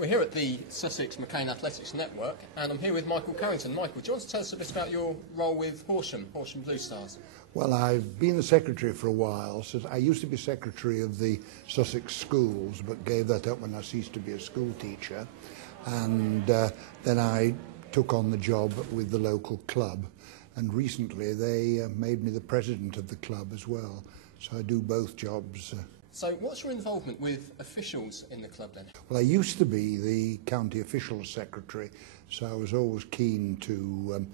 We're here at the Sussex Athletics Network, and I'm here with Michael Carrington. Michael, do you want to tell us a bit about your role with Horsham Blue Stars? Well, I've been the secretary for a while. So I used to be secretary of the Sussex schools, but gave that up when I ceased to be a school teacher. And then I took on the job with the local club. And recently they made me the president of the club as well. So I do both jobs. So what's your involvement with officials in the club then? Well, I used to be the county officials secretary, so I was always keen to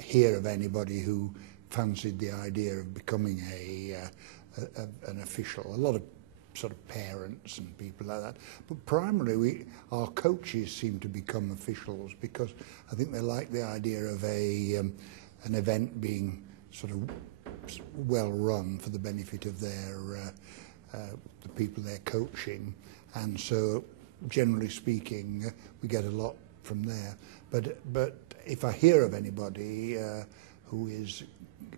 hear of anybody who fancied the idea of becoming an official. A lot of sort of parents and people like that. But primarily, our coaches seem to become officials because I think they like the idea of an event being sort of well run for the benefit of the people they're coaching, and so generally speaking we get a lot from there. But if I hear of anybody who is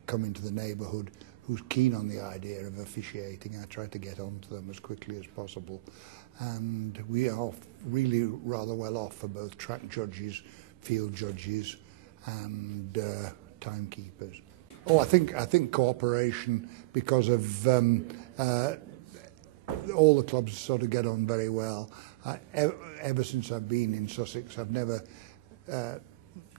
coming to the neighbourhood who's keen on the idea of officiating, I try to get onto them as quickly as possible. And we are really rather well off for both track judges, field judges and timekeepers. Oh, I think cooperation, because of all the clubs sort of get on very well. Ever since I've been in Sussex, I've never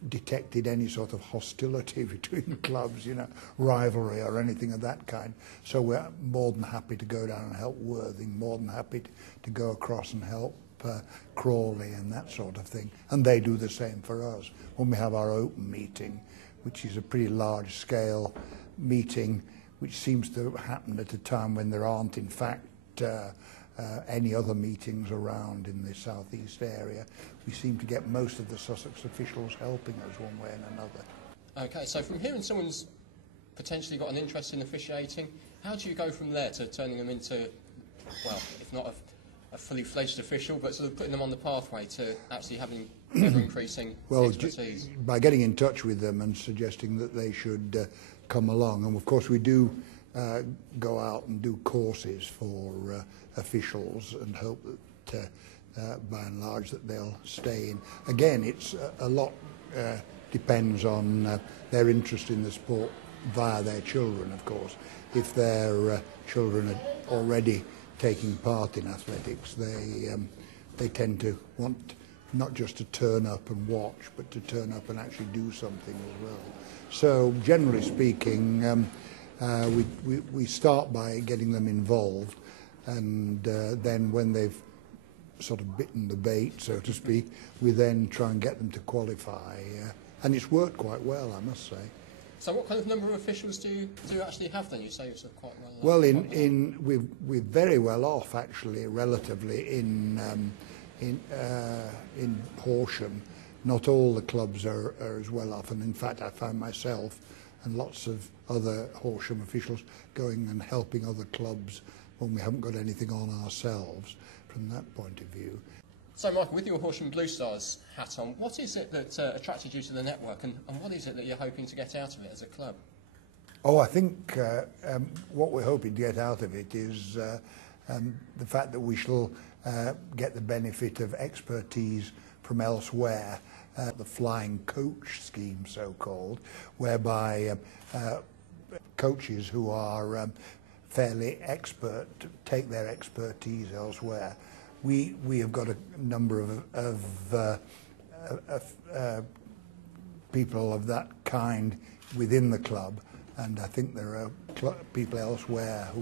detected any sort of hostility between clubs, you know, rivalry or anything of that kind. So we're more than happy to go down and help Worthing, more than happy to go across and help Crawley and that sort of thing. And they do the same for us. When we have our open meeting, which is a pretty large scale meeting, which seems to happen at a time when there aren't in fact any other meetings around in the southeast area, we seem to get most of the Sussex officials helping us one way and another. Okay, so from hearing someone's potentially got an interest in officiating, how do you go from there to turning them into, well, if not a fully fledged official, but sort of putting them on the pathway to actually having ever increasing expertise? By getting in touch with them and suggesting that they should come along. And of course we do go out and do courses for officials and hope that by and large that they'll stay in. Again, it's a lot depends on their interest in the sport via their children, of course. If their children are already taking part in athletics, they tend to want not just to turn up and watch, but to turn up and actually do something as well. So generally speaking, we start by getting them involved, and then when they've sort of bitten the bait, so to speak, we then try and get them to qualify, and it's worked quite well, I must say. So what kind of number of officials do you actually have then? You say you're quite Well, well. we're very well off actually, relatively in Horsham. Not all the clubs are as well off, and in fact I found myself and lots of other Horsham officials going and helping other clubs when we haven't got anything on ourselves from that point of view. So Michael, with your Horsham Blue Stars hat on, what is it that attracted you to the network, and what is it that you're hoping to get out of it as a club? Oh, I think what we're hoping to get out of it is the fact that we shall get the benefit of expertise from elsewhere, the flying coach scheme so-called, whereby coaches who are fairly expert take their expertise elsewhere. We have got a number of people of that kind within the club, and I think there are people elsewhere who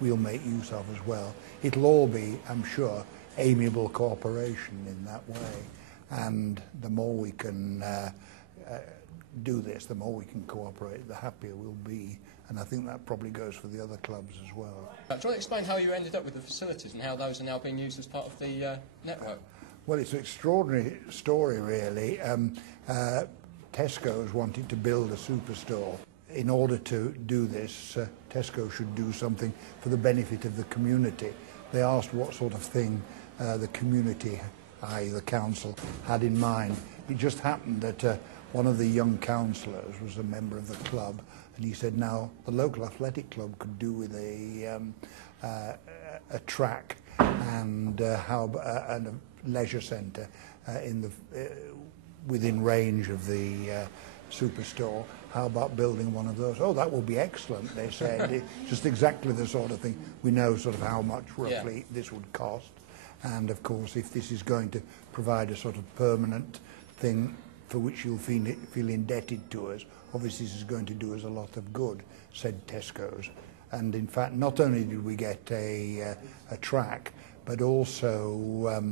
we'll make use of as well. It'll all be, I'm sure, amiable cooperation in that way, and the more we can do this, the more we can cooperate, the happier we'll be, and I think that probably goes for the other clubs as well. Do you want to explain how you ended up with the facilities and how those are now being used as part of the network? Well, it's an extraordinary story, really. Tesco's wanted to build a superstore. In order to do this, Tesco should do something for the benefit of the community. They asked what sort of thing the community, i.e. the council, had in mind. It just happened that one of the young councillors was a member of the club, and he said now the local athletic club could do with a track and leisure centre within range of the superstore. How about building one of those? Oh, that will be excellent, they said. It's just exactly the sort of thing. We know sort of how much roughly this would cost. And of course, if this is going to provide a sort of permanent thing for which you'll feel indebted to us, obviously this is going to do us a lot of good, said Tesco's. And in fact, not only did we get a track, but also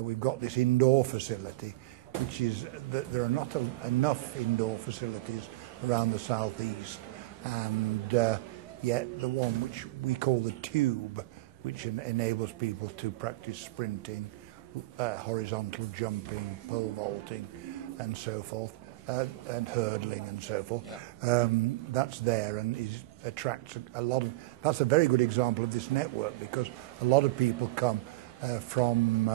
we've got this indoor facility, which is that there are not enough indoor facilities around the southeast, and yet the one which we call the tube, which enables people to practice sprinting, horizontal jumping, pole vaulting, and so forth, and hurdling and so forth. That's there and attracts a lot of. That's a very good example of this network, because a lot of people come from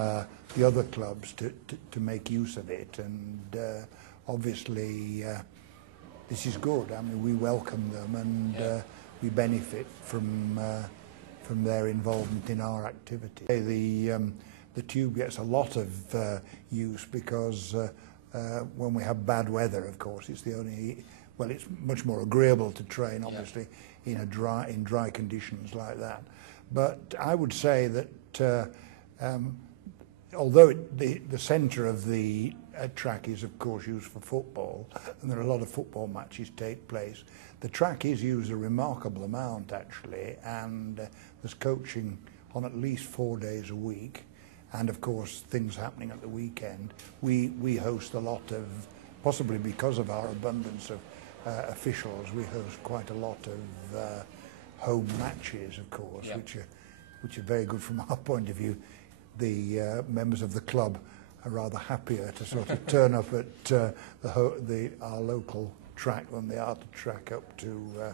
the other clubs to make use of it, and obviously this is good. I mean, we welcome them, and we benefit from their involvement in our activity. The tube gets a lot of use because when we have bad weather, of course, it's the only. Well, it's much more agreeable to train, obviously, in dry conditions like that. But I would say that although the centre of the track is, of course, used for football, and there are a lot of football matches take place, the track is used a remarkable amount, actually, and there's coaching on at least 4 days a week, and of course things happening at the weekend. We host a lot of, possibly because of our abundance of officials, we host quite a lot of home matches, of course, which are very good from our point of view. The members of the club are rather happier to sort of turn up at our local track than they are to track up to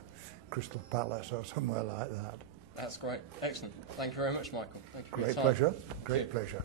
Crystal Palace or somewhere like that. That's great. Excellent. Thank you very much, Michael. Thank you for your time. Great pleasure. Great pleasure.